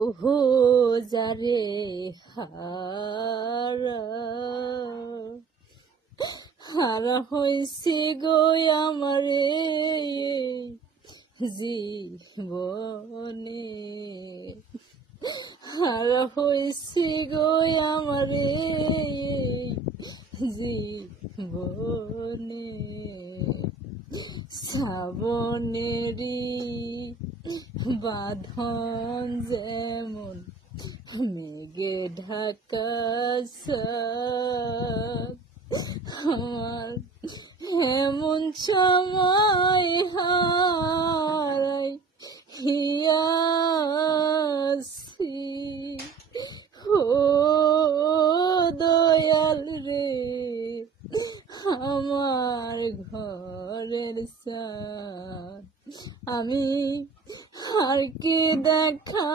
ওহো যারে হারা হারা হইছি গো আমারে জীবনে হারা হইছি গো আমারে জীবনে শ্রাবণেরই বাঁধন যেমন মেঘে ঢাকা ছাদ, আমার এমন সময় হারাই হিয়াছি ও দয়াল রে, আমার ঘরের চাঁদ আমি আর কি দেখা